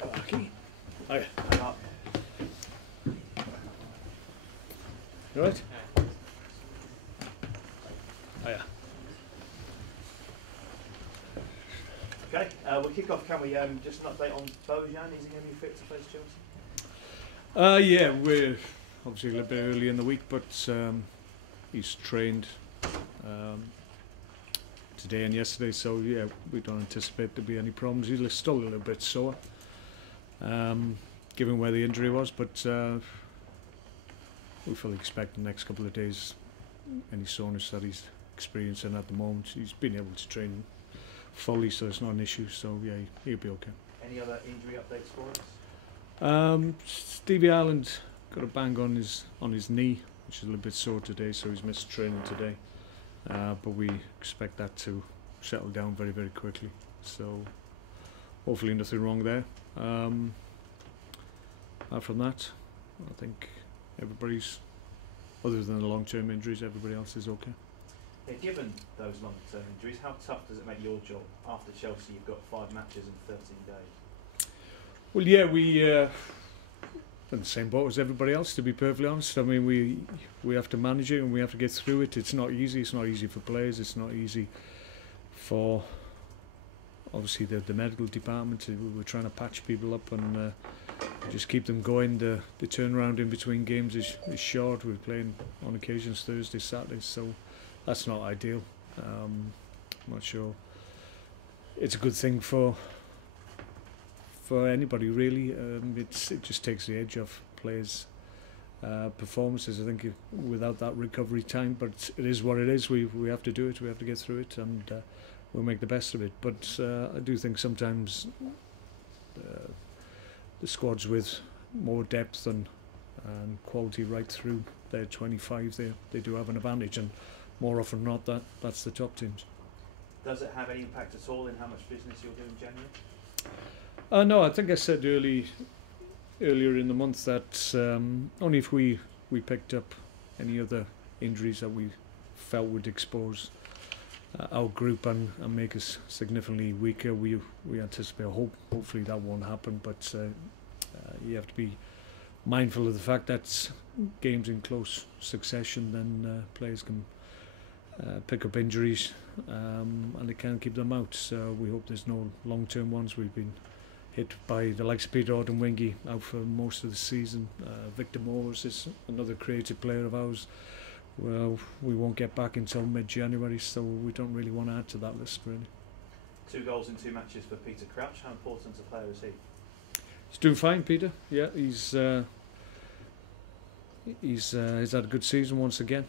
Marky. Hiya. Hi, Mark. You alright? Hiya. Okay, we'll kick off, can we? Just an update on Bojan. Is he going to be fit to face Chelsea? Yeah, we're obviously a little bit early in the week, but he's trained today and yesterday, so yeah, we don't anticipate there to be any problems. He's still a little bit sore, given where the injury was, but we fully expect the next couple of days any soreness that he's experiencing at the moment. He's been able to train fully, so it's not an issue, so yeah, he'll be okay. Any other injury updates for us? Stevie Ireland got a bang on his knee, which is a little bit sore today, so he's missed training today. But we expect that to settle down very, very quickly. So hopefully nothing wrong there. Apart from that, I think everybody's, other than the long-term injuries, everybody else is okay. Yeah, given those long-term injuries, how tough does it make your job after Chelsea? You've got 5 matches in 13 days. Well, yeah, we in the same boat as everybody else, to be perfectly honest. I mean, we have to manage it and we have to get through it. It's not easy. It's not easy for players. It's not easy for obviously the medical department. We're trying to patch people up and just keep them going. The turnaround in between games is short. We're playing on occasions Thursdays, Saturdays, so that's not ideal. I'm not sure it's a good thing for anybody really. It just takes the edge off players' performances. I think without that recovery time, but it is what it is. We have to do it. We have to get through it, and we'll make the best of it. But I do think sometimes the squads with more depth and quality right through their 25, they do have an advantage, and more often than not, that's the top teams. Does it have any impact at all in how much business you'll do in January? No, I think I said earlier in the month that only if we picked up any other injuries that we felt would expose our group and make us significantly weaker, we anticipate, hopefully that won't happen, but you have to be mindful of the fact that games in close succession, then players can pick up injuries and they can't keep them out. So we hope there's no long-term ones. We've been hit by the likes of Peter Odemwingie out for most of the season. Victor Moores is another creative player of ours. Well, we won't get back until mid-January, so we don't really want to add to that list really. 2 goals in 2 matches for Peter Crouch. How important a player is he? He's doing fine, Peter. Yeah, he's had a good season once again.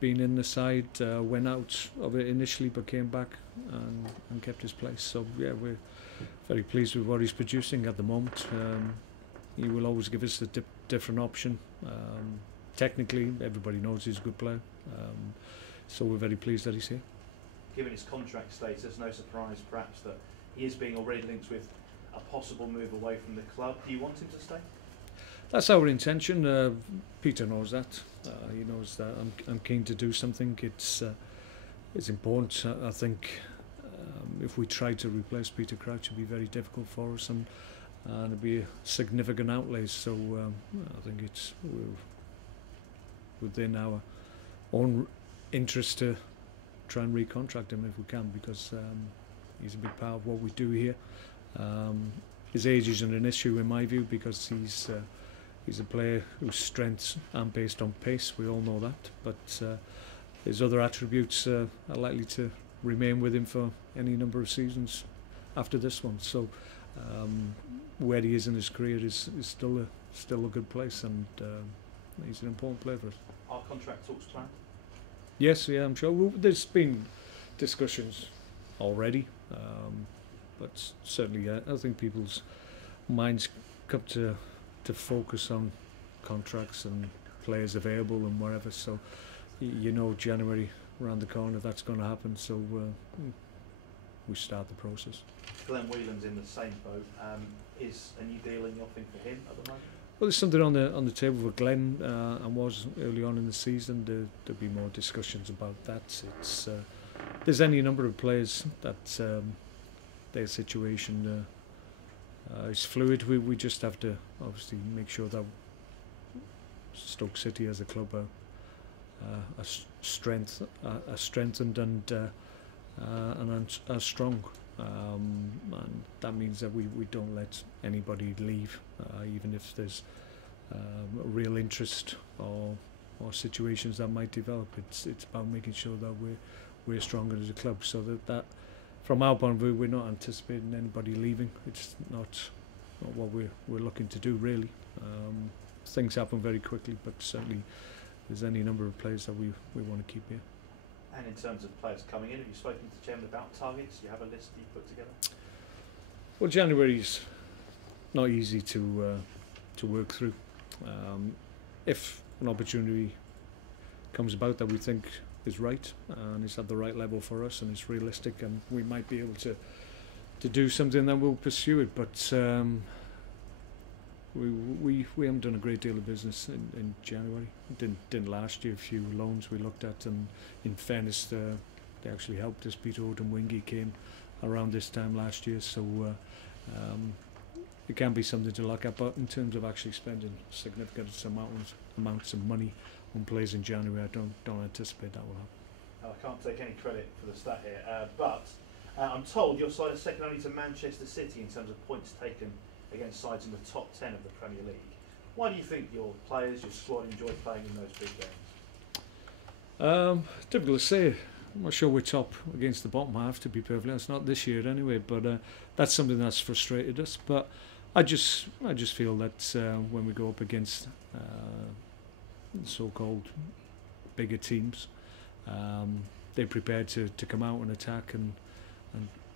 Been in the side, went out of it initially, but came back and kept his place. So yeah, we're very pleased with what he's producing at the moment. He will always give us a different option. Technically, everybody knows he's a good player, so we're very pleased that he's here. Given his contract status, no surprise perhaps that he is being already linked with a possible move away from the club. Do you want him to stay? That's our intention. Peter knows that. He knows that I'm keen to do something. It's important. I think if we try to replace Peter Crouch, it'd be very difficult for us, and it'd be a significant outlay. So I think it's within our own interest to try and recontract him if we can, because he's a big part of what we do here. His age isn't an issue in my view, because he's a player whose strengths aren't based on pace. We all know that, but his other attributes are likely to remain with him for any number of seasons after this one. So where he is in his career is still a good place, and he's an important player for us. Are contract talks planned? Yes, yeah, I'm sure. There's been discussions already, but certainly I think people's minds come to focus on contracts and players available and wherever. So you know, January around the corner, that's going to happen. So we start the process. Glenn Whelan's in the same boat. Is a new deal in the offing for him at the moment? Well, there's something on the table for Glenn, and was early on in the season. There'll be more discussions about that. It's there's any number of players that their situation is fluid. We just have to obviously make sure that Stoke City as a club are strengthened and are strong. And that means that we don't let anybody leave, even if there's a real interest or situations that might develop. It's about making sure that we're stronger as a club, so that from our point of view, we're not anticipating anybody leaving. It's not what we're looking to do, really. Things happen very quickly, but certainly there's any number of players that we want to keep here. And in terms of players coming in, have you spoken to the chairman about targets? Do you have a list you put together? Well, January's not easy to work through. If an opportunity comes about that we think is right and is at the right level for us and it's realistic and we might be able to do something, then we'll pursue it. But we haven't done a great deal of business in January. Didn't last year. A few loans we looked at, and in fairness, they actually helped us. Peter Odemwingie came around this time last year, so it can be something to look at. But in terms of actually spending significant amounts of money on players in January, I don't anticipate that will happen. I can't take any credit for the stat here, but I'm told your side is second only to Manchester City in terms of points taken against sides in the top 10 of the Premier League. Why do you think your players, your squad, enjoy playing in those big games? Difficult to say. I'm not sure we're top against the bottom half, to be perfectly honest. Not this year anyway, but that's something that's frustrated us. But I just feel that when we go up against so-called bigger teams, they're prepared to come out and attack and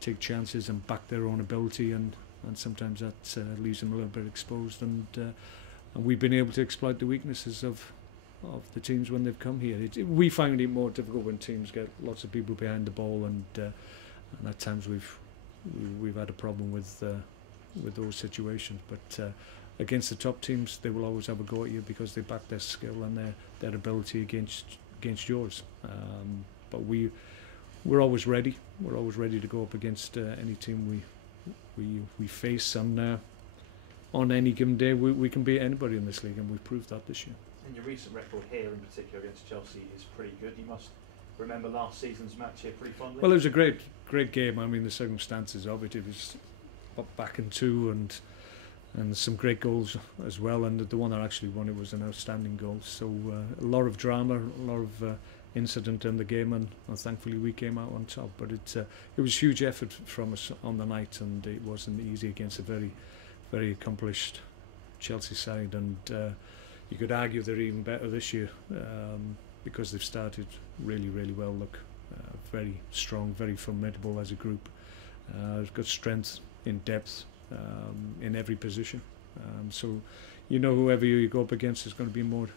take chances and back their own ability, and sometimes that leaves them a little bit exposed, and we've been able to exploit the weaknesses of the teams when they've come here. We find it more difficult when teams get lots of people behind the ball, and at times we've had a problem with those situations. But against the top teams, they will always have a go at you because they back their skill and their ability against yours. But we're always ready. We're always ready to go up against any team we face, and on any given day we can beat anybody in this league, and we've proved that this year. And your recent record here in particular against Chelsea is pretty good. You must remember last season's match here pretty fondly. Well, it was a great game. I mean, the circumstances of it was back in two, and some great goals as well, and the one that actually won it was an outstanding goal. So a lot of drama, a lot of incident in the game, and thankfully we came out on top. But it was a huge effort from us on the night, and it wasn't easy against a very, very accomplished Chelsea side, and you could argue they're even better this year because they've started really, really well. Look, very strong, very formidable as a group. They've got strength in depth in every position. So you know whoever you go up against is going to be more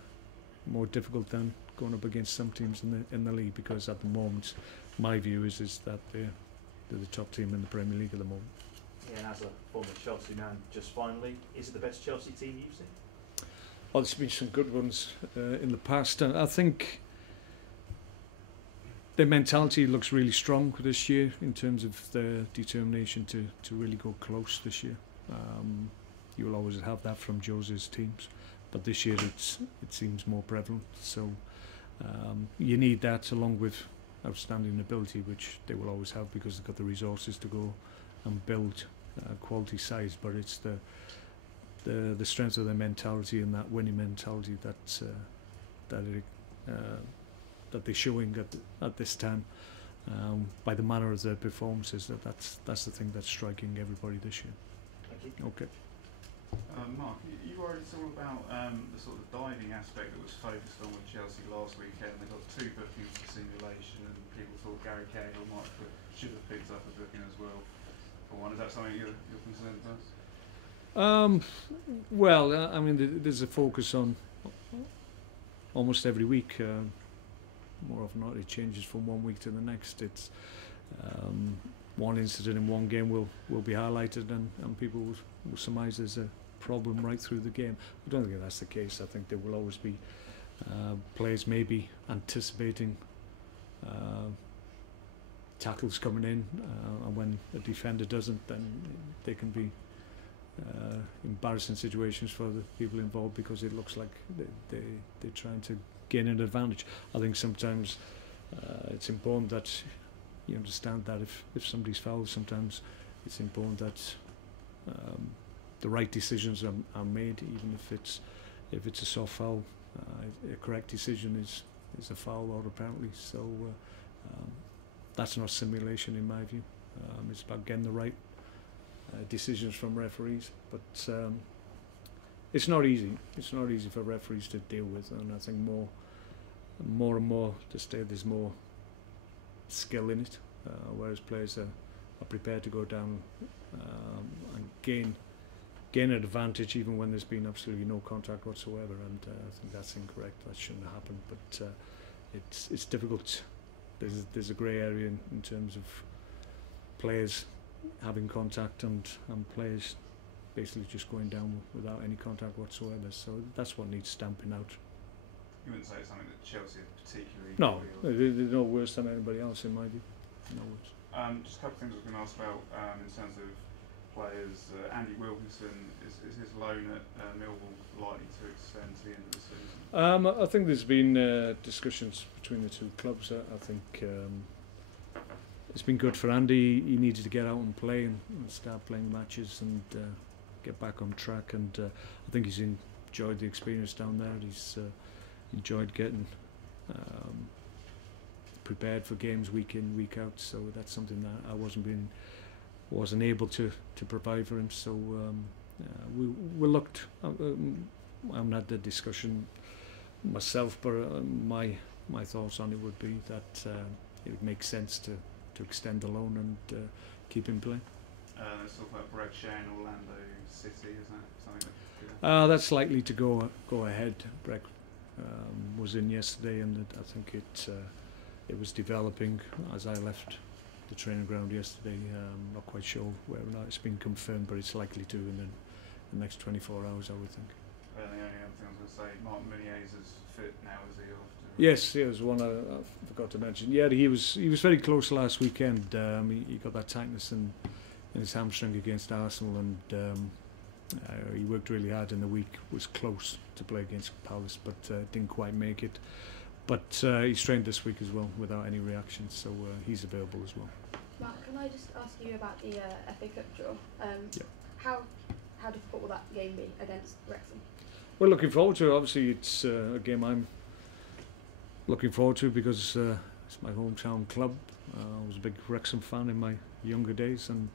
difficult than going up against some teams in the league, because at the moment my view is that they're the top team in the Premier League at the moment. Yeah, and as a former Chelsea man, just finally, is it the best Chelsea team you've seen? Well, there's been some good ones in the past, and I think their mentality looks really strong this year in terms of their determination to really go close this year. You will always have that from Jose's teams, but this year it seems more prevalent. So you need that along with outstanding ability, which they will always have because they've got the resources to go and build quality sides. But it's the strength of their mentality and that winning mentality that they're showing at this time, by the manner of their performances. That's the thing that's striking everybody this year. Thank you. Okay. Mark, you worried at all about the sort of diving aspect that was focused on with Chelsea last weekend? They got 2 bookings for simulation, and people thought Gary Cahill should have picked up a booking as well for one. Is that something you're concerned about? Well, I mean, there's a focus on almost every week. More often than not, it changes from one week to the next. It's one incident in one game will be highlighted, and people will surmise there's a problem right through the game. I don't think that's the case. I think there will always be players maybe anticipating tackles coming in, and when a defender doesn't, then they can be embarrassing situations for the people involved, because it looks like they're trying to gain an advantage. I think sometimes it's important that you understand that if somebody's fouled, sometimes it's important that the right decisions are made, even if it's a soft foul. A correct decision is a foul, or apparently. So that's not simulation in my view. It's about getting the right decisions from referees, but it's not easy. It's not easy for referees to deal with, and I think more and more this day there's more skill in it, whereas players are prepared to go down and gain an advantage even when there's been absolutely no contact whatsoever, and I think that's incorrect. That shouldn't have happened, but it's difficult. There's a grey area in terms of players having contact and players basically just going down without any contact whatsoever. So that's what needs stamping out. You wouldn't say it's something that Chelsea are particularly... No, they're no worse than anybody else in my view. No worse. Just a couple of things I was going to ask about in terms of players. Andy Wilkinson, is his loan at Millwall likely to extend to the end of the season? I think there's been discussions between the two clubs. I think it's been good for Andy. He needed to get out and play and start playing matches and get back on track, and I think he's enjoyed the experience down there. He's enjoyed getting prepared for games week in, week out, so that's something that I wasn't able to provide for him. So we looked. I haven't had the discussion myself, but my thoughts on it would be that it would make sense to extend the loan and keep him playing. There's talk about Brad Shea and Orlando City. Is that something that? That's likely to go ahead. Brett was in yesterday, and I think it was developing as I left the training ground yesterday. Not quite sure whether or not it's been confirmed, but it's likely to in the next 24 hours, I would think. The only other thing I was going to say, Martin Meunier is fit now, is he? After? Yes, there was one I forgot to mention. Yeah, he was very close last weekend. He got that tightness in his hamstring against Arsenal, and he worked really hard in the week. Was close to play against Palace, but didn't quite make it. But he's trained this week as well without any reaction, so he's available as well. Mark, can I just ask you about the FA Cup draw? Yeah. How difficult will that game be against Wrexham? Well, looking forward to it. Obviously, it's a game I'm looking forward to because it's my hometown club. I was a big Wrexham fan in my younger days and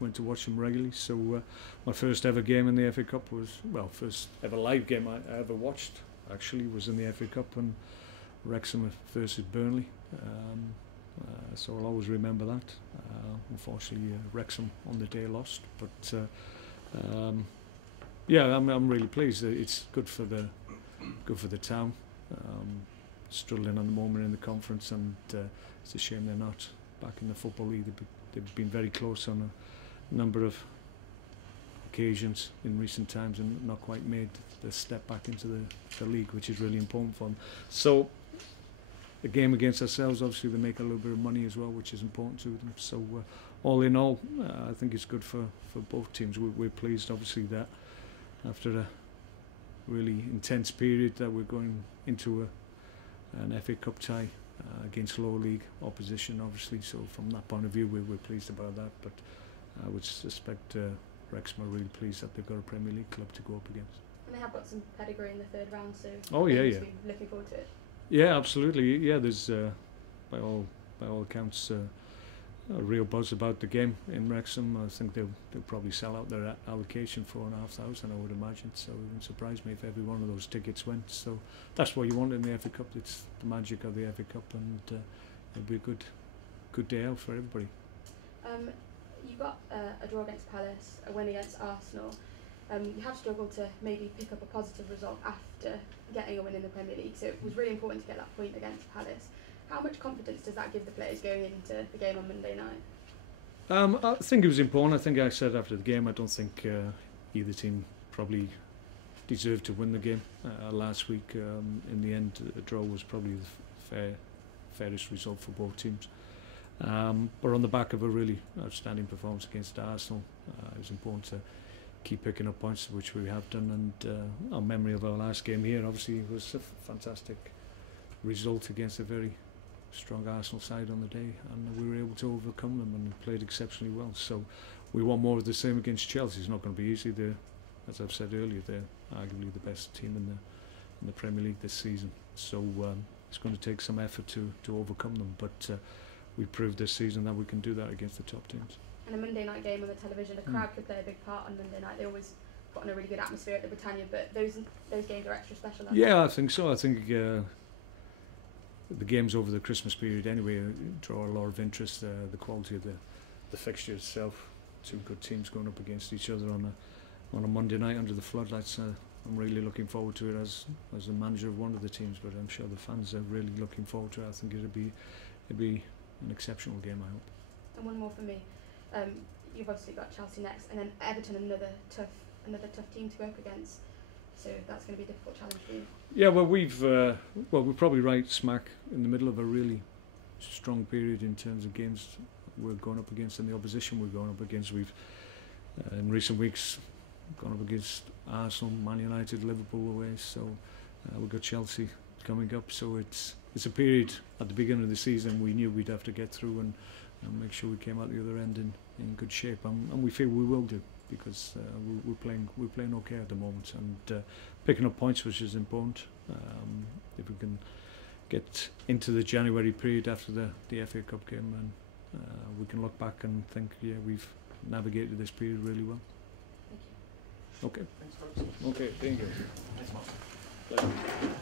went to watch them regularly. So my first ever game in the FA Cup was, well, first ever live game I ever watched actually was in the FA Cup, and Wrexham versus Burnley. So I'll always remember that. Unfortunately, Wrexham on the day lost, but yeah, I'm really pleased. It's good for the town. Struggling at the moment in the conference, and it's a shame they're not back in the Football League. They've been very close on a number of occasions in recent times and not quite made the step back into the league, which is really important for them. So the game against ourselves, obviously they make a little bit of money as well, which is important to them. So all in all, I think it's good for both teams. We're pleased obviously that after a really intense period that we're going into an FA Cup tie against lower league opposition, obviously. So from that point of view, we're pleased about that. But I would suspect Wrexham are really pleased that they've got a Premier League club to go up against. And they have got some pedigree in the third round, so looking forward to it. Yeah, absolutely. Yeah, there's by all accounts a real buzz about the game in Wrexham. I think they'll probably sell out their allocation, 4,500, I would imagine. So it wouldn't surprise me if every one of those tickets went. So that's what you want in the FA Cup. It's the magic of the FA Cup, and it'll be a good day out for everybody. You got a draw against Palace, a win against Arsenal. You have struggled to maybe pick up a positive result after getting a win in the Premier League, so it was really important to get that point against Palace. How much confidence does that give the players going into the game on Monday night? I think it was important. I think I said after the game, I don't think either team probably deserved to win the game last week. In the end, the draw was probably the fairest result for both teams. But on the back of a really outstanding performance against Arsenal, it was important to keep picking up points, which we have done. And our memory of our last game here, obviously, was a fantastic result against a very strong Arsenal side on the day, and we were able to overcome them and played exceptionally well. So we want more of the same against Chelsea. It's not going to be easy. They're, as I've said earlier, they're arguably the best team in the Premier League this season. So it's going to take some effort to overcome them, but we proved this season that we can do that against the top teams. And a Monday night game on the television, the crowd could play a big part on Monday night. They always put on a really good atmosphere at the Britannia, but those games are extra special. Yeah, I think so. I think the games over the Christmas period anyway draw a lot of interest. The quality of the fixture itself, two good teams going up against each other on a Monday night under the floodlights. I'm really looking forward to it as a manager of one of the teams, but I'm sure the fans are really looking forward to it. I think it'd be an exceptional game, I hope. And one more for me. You've obviously got Chelsea next, and then Everton, another tough team to go up against. So that's going to be a difficult challenge for you. Yeah, well, we're probably right smack in the middle of a really strong period in terms of games we're going up against and the opposition we're going up against. We've in recent weeks gone up against Arsenal, Man United, Liverpool away. So we've got Chelsea coming up. So it's a period at the beginning of the season we knew we'd have to get through and make sure we came out the other end in good shape, and we feel we will do, because we're playing okay at the moment, and picking up points, which is important. If we can get into the January period after the FA Cup game, and we can look back and think, yeah, we've navigated this period really well. Thank you. Okay. Thanks, folks. Okay, thank you. Thanks, Mark. Pleasure.